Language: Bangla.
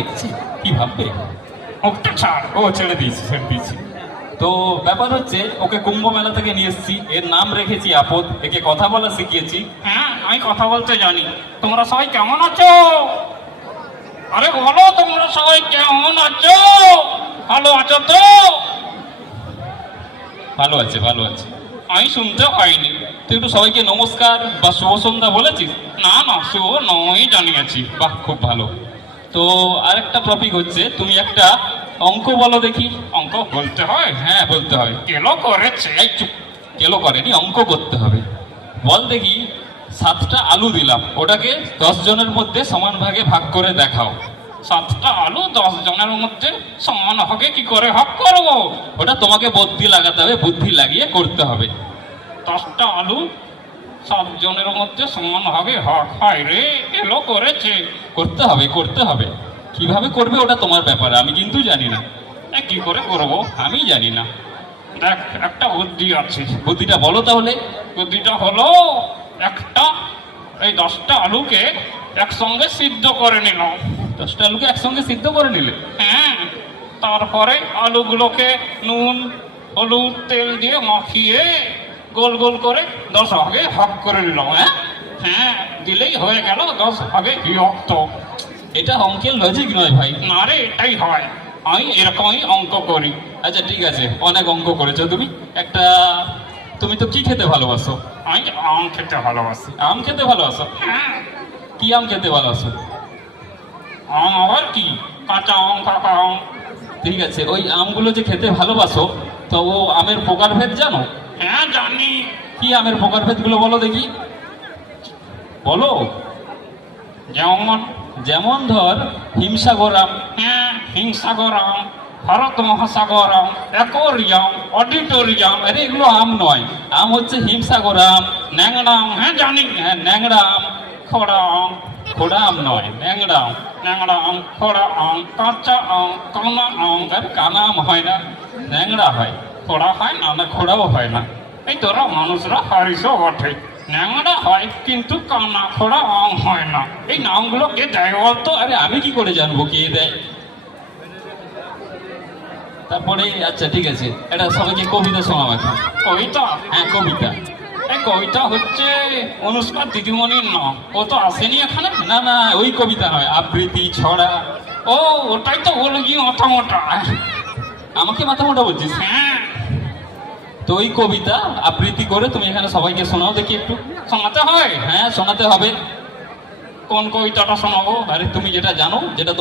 দেখছে কি ভাববে। ওকে ছাড়, ও ছেড়ে দিয়েছি। তো ব্যাপার হচ্ছে ওকে কুম্ভ মেলা থেকে নিয়ে এসেছি, এর নাম রেখেছি আপদ, একে কথা বলা শিখিয়েছি। হ্যাঁ, আমি কথা বলতে জানি। তোমরা সবাই কেমন আছো? আরে বলো, তোমরা সবাই কেমন আছো? ভালো আছো তো? ভালো আছে। আমি শুনতে পাইনি, তুই একটু সবাইকে নমস্কার বা শুভ সন্ধ্যা বলেছিস? না, শুভ নয় জানিয়েছি। বাহ, খুব ভালো। তো আরেকটা টপিক হচ্ছে, তুমি একটা অঙ্ক বলো দেখি। অঙ্ক বলতে হয়? হ্যাঁ, বলতে হয়। কেলো করেছে। এই চুপ, কেলো করেনি, অঙ্ক করতে হবে। বল দেখি, 7টা আলু দিলাম, ওটাকে 10 জনের মধ্যে সমান ভাগে ভাগ করে দেখাও। 7টা আলু 10 জনের মধ্যে সমান হবে কি করে ভাগ করবো? ওটা তোমাকে বুদ্ধি লাগাতে হবে, বুদ্ধি লাগিয়ে করতে হবে। 10টা আলু 7 জনের মধ্যে সমান হবে ভাগ, হায় রে, কেলো করেছে। করতে হবে। কিভাবে করবে ওটা তোমার ব্যাপার, আমি কিন্তু জানি না। কি করে করবো? আমি জানি না। দেখ, একটা বুদ্ধি আছে। বুদ্ধিটা বলো তাহলে। বুদ্ধিটা হলো, এই 10টা আলুকে একসঙ্গে সিদ্ধ করে নিলাম। 10টা আলুকে একসঙ্গে সিদ্ধ করে নিলে? হ্যাঁ, তারপরে আলুগুলোকে নুন, হলুদ, তেল দিয়ে মাখিয়ে গোল গোল করে 10 ভাগে ভাগ করে নিলাম। হ্যাঁ, দিলেই হয়ে গেল 10 ভাগে বিভক্ত। এটা অঙ্কের লজিক নয় ভাই। না রে, এটাই হয়। আমি এরকমই অঙ্ক করি। আচ্ছা ঠিক আছে, অনেক অঙ্ক করেছো তুমি। তুমি তো কি খেতে ভালোবাসো? আমি আম খেতে ভালোবাসি। আম খেতে ভালোবাসো? হ্যাঁ। কি আম খেতে ভালোবাসো? আম আবার কি? কাঁচা আম, পাকা আম। ঠিক আছে, ওই আমগুলো যে খেতে ভালোবাসো, তো ও আমের প্রকারভেদ জানো? হ্যাঁ, জানি। কি আমের প্রকারভেদ গুলো বলো দেখি, বলো। যেমন? যেমন ধর, হিমসাগর আম। হ্যাঁ, হিমসাগর আম, ভারত মহাসাগর আম, অ্যাকোরিয়াম, অডিটোরিয়াম। আরে এগুলো আম নয়, আম হচ্ছে হিমসাগর আম, ন্যাংরা আম। হ্যাঁ, জানি। হ্যাঁ, ন্যাংরা আম। খোড়া আম। খোড়া আম নয়, ন্যাংরা আম। ন্যাংরা আম, খোড়া আম, কাঁচা আম, কানা আম। আর কানা আম হয় না, ন্যাংরা হয়। খোড়া হয় না? না, খোড়াও হয় না। এই তোরা মানুষরা হারিসও বটে। ন্যাংরা হয় কিন্তু কানা খোড়া আম হয় না। এই নামগুলো কে দেয় বলতো? আরে আমি কি করে জানবো কে দেয়? তারপরে আচ্ছা ঠিক আছে, এটা সবাইকে কবিতা শোনাও এখন। কবিতা? হ্যাঁ, কবিতা। এই কবিতা হচ্ছে অনুষ্কা দিদিমণির নাম। ও তো আসেনি এখানে। না, ওই কবিতা নয়, আবৃত্তি, ছড়া। ও, ওটাই তো বলে কি মাথা মোটা। আমাকে মাথা মোটা বলছিস? হ্যাঁ। তো ওই কবিতা আবৃত্তি করে তুমি এখানে সবাইকে শোনাও দেখি একটু। শোনাতে হয়? হ্যাঁ, শোনাতে হবে। কোন কবিতাটা শোনাবো? আরে তুমি যেটা জানো, যেটা